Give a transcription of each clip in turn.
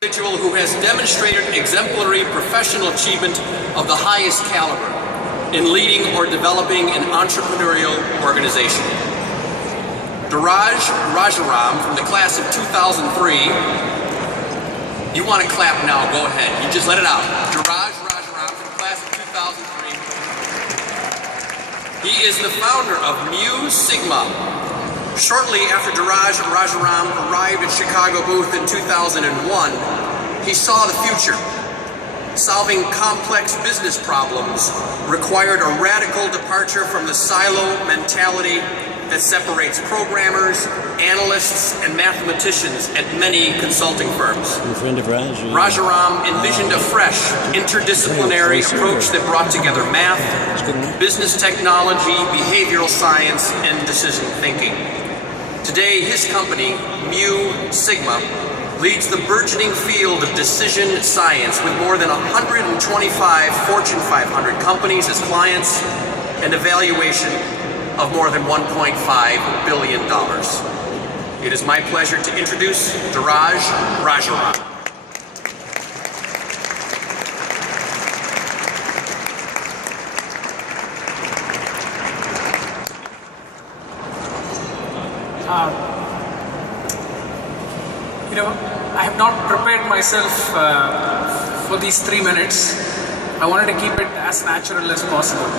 Individual who has demonstrated exemplary professional achievement of the highest caliber in leading or developing an entrepreneurial organization. Dhiraj from the class of 2003. You want to clap now, go ahead. You just let it out. Dhiraj from the class of 2003. He is the founder of Mu Sigma. Shortly after Dhiraj arrived at Chicago booth in 2001, he saw the future. Solving complex business problems required a radical departure from the silo mentality that separates programmers, analysts, and mathematicians at many consulting firms. Rajaram envisioned a fresh, interdisciplinary approach that brought together math, business technology, behavioral science, and decision thinking. Today, his company, Mu Sigma, leads the burgeoning field of decision science with more than 125 Fortune 500 companies as clients and a valuation of more than $1.5 billion. It is my pleasure to introduce Dhiraj Rajaram. I have not prepared myself for these 3 minutes. I wanted to keep it as natural as possible.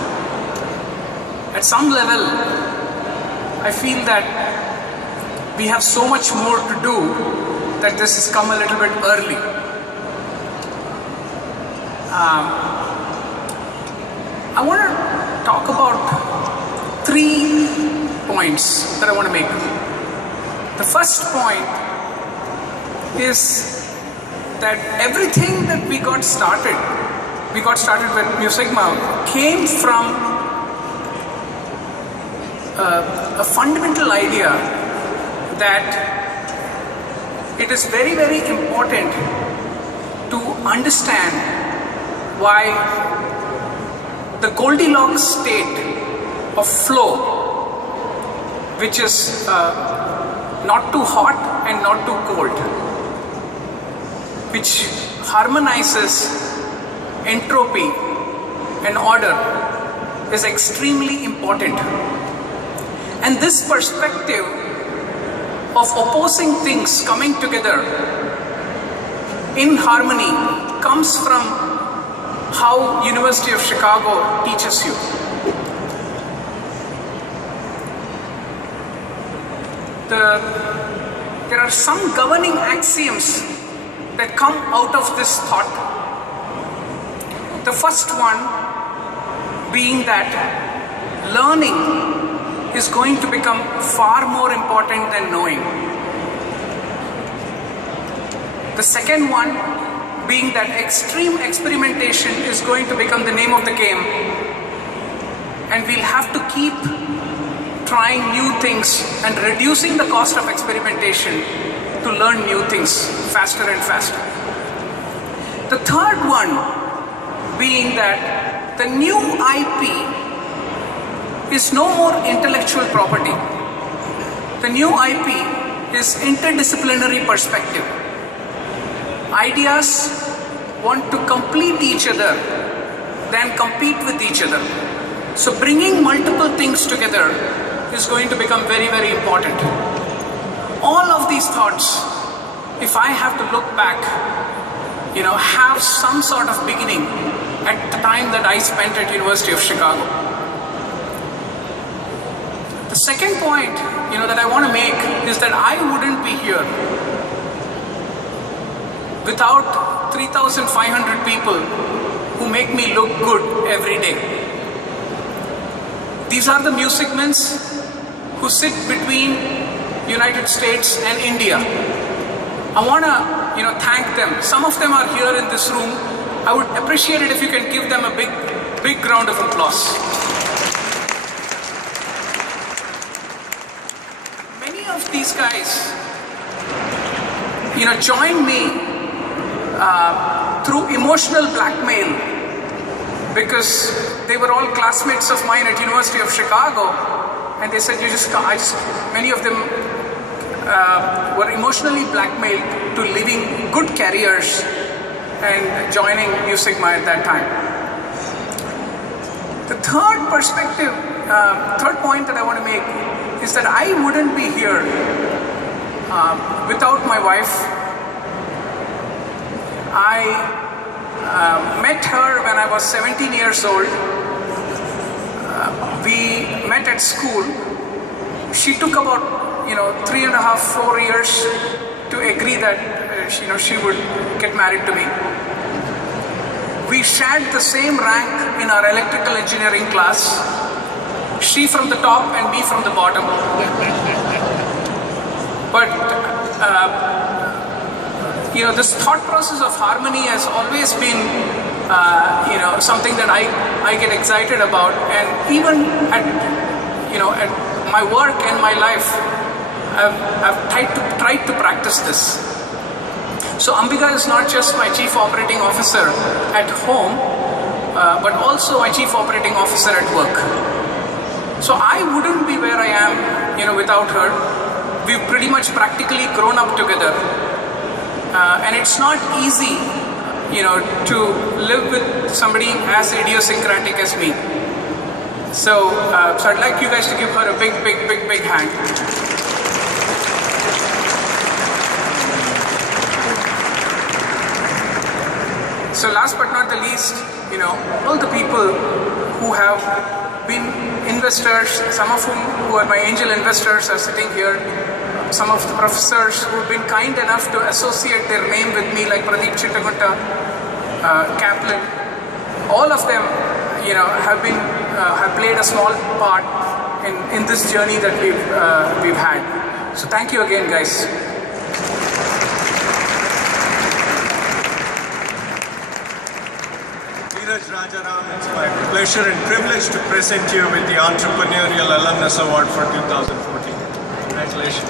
At some level, I feel that we have so much more to do that this has come a little bit early. I want to talk about 3 points that I want to make. The first point is that everything that we got started with Mu Sigma came from a fundamental idea that it is very, very important to understand why the Goldilocks state of flow, which is not too hot and not too cold, which harmonizes entropy and order, is extremely important. And this perspective of opposing things coming together in harmony comes from how University of Chicago teaches you. There are some governing axioms that come out of this thought. The first one being that learning is going to become far more important than knowing. The second one being that extreme experimentation is going to become the name of the game, and we'll have to keep trying new things and reducing the cost of experimentation to learn new things faster and faster. The third one being that the new IP is no more intellectual property. The new IP is interdisciplinary perspective. Ideas want to complete each other than compete with each other. So bringing multiple things together is going to become very, very important. All of these thoughts, if I have to look back, have some sort of beginning at the time that I spent at University of Chicago. The second point, that I want to make is that I wouldn't be here without 3,500 people who make me look good every day. These are the Mu Sigmans who sit between United States and India. I want to, thank them. Some of them are here in this room. I would appreciate it if you can give them a big round of applause. Many of these guys, joined me through emotional blackmail because they were all classmates of mine at University of Chicago, and they said, many of them were emotionally blackmailed to leaving good careers and joining Mu Sigma at that time. The third perspective, third point that I want to make is that I wouldn't be here without my wife. I met her when I was 17 years old. We met at school. She took about 3.5, 4 years to agree that she would get married to me. We shared the same rank in our electrical engineering class. She from the top and me from the bottom. But this thought process of harmony has always been something that I get excited about, and even at my work and my life, I've tried to practice this. So Ambika is not just my chief operating officer at home, but also my chief operating officer at work. So I wouldn't be where I am, without her. We've pretty much practically grown up together, and it's not easy, to live with somebody as idiosyncratic as me. So I'd like you guys to give her a big hand. So last but not the least, all the people who have been investors, some of who are my angel investors are sitting here, some of the professors who have been kind enough to associate their name with me, like Pradeep Chittagunta, Kaplan, all of them, have played a small part in this journey that we've had. So thank you again, guys. Dhiraj Rajaram, it's my pleasure and privilege to present you with the Entrepreneurial Alumnus Award for 2014. Congratulations.